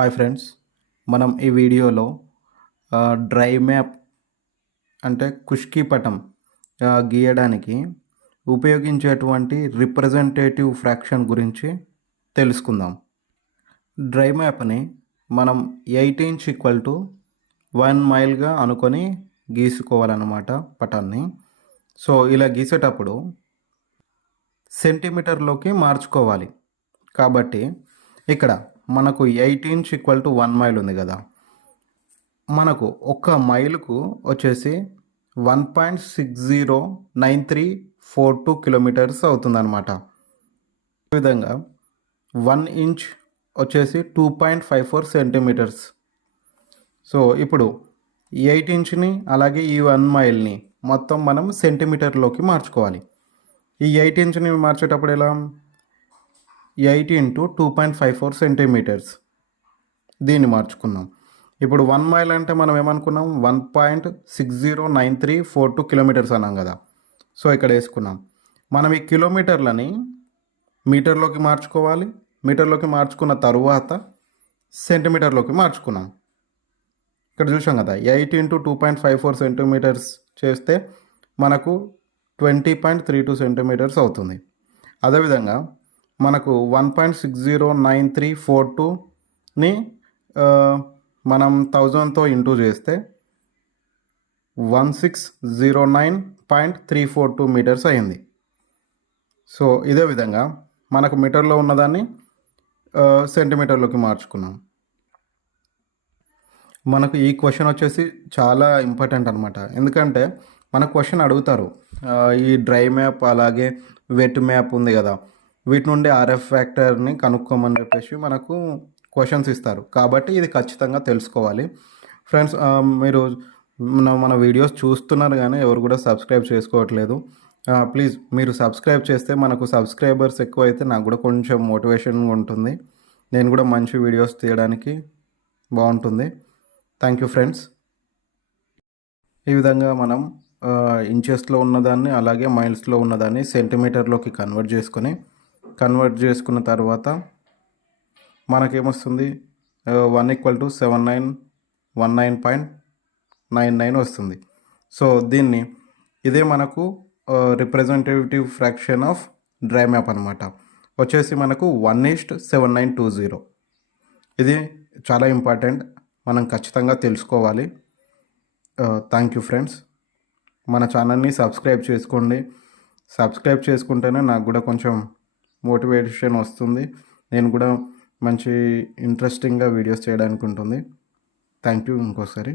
Hi friends, మనం ఈ వీడియోలో డ్రై మ్యాప్ అంటే ఖుష్కీ పటం గీయడానికి ఉపయోగించేటువంటి రిప్రజెంటేటివ్ ఫ్రాక్షన్ గురించి తెలుసుకుందాం. డ్రై మ్యాప్ని మనం 8 ఇంచ్ ఈక్వల్ టు 1 మైల్గా అనుకొని గీసుకోవాలన్నమాట పటాన్ని. సో ఇలా గీసేటప్పుడు సెంటీమీటర్లోకి మార్చుకోవాలి. కాబట్టి ఇక్కడ మనకు 8 ఇంచ్ ఈక్వల్ టు 1 మైల్ ఉంది కదా, మనకు ఒక మైలుకు వచ్చేసి 1.609342 కిలోమీటర్స్ అవుతుందన్నమాట. ఈ విధంగా 1 ఇంచ్ వచ్చేసి 2.54 సెంటీమీటర్స్. సో ఇప్పుడు 8 ఇంచ్ని అలాగే ఈ 1 మైల్ని మొత్తం మనం సెంటీమీటర్లోకి మార్చుకోవాలి. ఈ 8 ఇంచ్ని మార్చేటప్పుడు ఎలా, 8 ఇంటూ 2.54 సెంటీమీటర్స్ దీన్ని మార్చుకున్నాం. ఇప్పుడు 1 మైల్ అంటే మనం ఏమనుకున్నాం, 1.609342 కిలోమీటర్స్ అన్నాం కదా. సో ఇక్కడ వేసుకున్నాం. మనం ఈ కిలోమీటర్లని మీటర్లోకి మార్చుకోవాలి. మీటర్లోకి మార్చుకున్న తరువాత సెంటీమీటర్లోకి మార్చుకున్నాం. ఇక్కడ చూసాం కదా, 8 ఇంటూ 2.54 సెంటీమీటర్స్ చేస్తే మనకు 20.32 సెంటీమీటర్స్ అవుతుంది. అదేవిధంగా మనకు 1.609342ని మనం 1000తో ఇంటూ చేస్తే 1609.342 మీటర్స్ అయింది. సో ఇదే విధంగా మనకు మీటర్లో ఉన్నదాన్ని సెంటీమీటర్లోకి మార్చుకున్నాం. మనకు ఈ క్వశ్చన్ వచ్చేసి చాలా ఇంపార్టెంట్ అనమాట. ఎందుకంటే మన క్వశ్చన్ అడుగుతారు, ఈ డ్రై మ్యాప్ అలాగే వెట్ మ్యాప్ ఉంది కదా, వీటి నుండి ఆర్ఎఫ్ ఫ్యాక్టర్ని కనుక్కోమని చెప్పేసి మనకు క్వశ్చన్స్ ఇస్తారు. కాబట్టి ఇది ఖచ్చితంగా తెలుసుకోవాలి. ఫ్రెండ్స్, మీరు మన వీడియోస్ చూస్తున్నారు కానీ ఎవరు కూడా సబ్స్క్రైబ్ చేసుకోవట్లేదు. ప్లీజ్ మీరు సబ్స్క్రైబ్ చేస్తే మనకు సబ్స్క్రైబర్స్ ఎక్కువ అయితే నాకు కూడా కొంచెం మోటివేషన్గా ఉంటుంది. నేను కూడా మంచి వీడియోస్ తీయడానికి బాగుంటుంది. Thank you friends. ఈ విధంగా మనం ఇంచెస్లో ఉన్నదాన్ని అలాగే మైల్స్లో ఉన్నదాన్ని సెంటీమీటర్లోకి కన్వర్ట్ చేసుకున్న తర్వాత మనకేమొస్తుంది, 1 = 7919.99 వస్తుంది. సో ఇదే మనకు representative fraction of dry map అనమాట. వచ్చేసి మనకు 1:7920. ఇది చాలా ఇంపార్టెంట్, మనం ఖచ్చితంగా తెలుసుకోవాలి. Thank you friends. మన ఛానల్ని సబ్స్క్రైబ్ చేసుకోండి. సబ్స్క్రైబ్ చేసుకుంటేనే నాకు కూడా కొంచెం మోటివేషన్ వస్తుంది. నేను కూడా మంచి ఇంట్రెస్టింగ్గా వీడియోస్ చేయడానికి ఉంటుంది. థ్యాంక్ యూ ఇంకోసారి.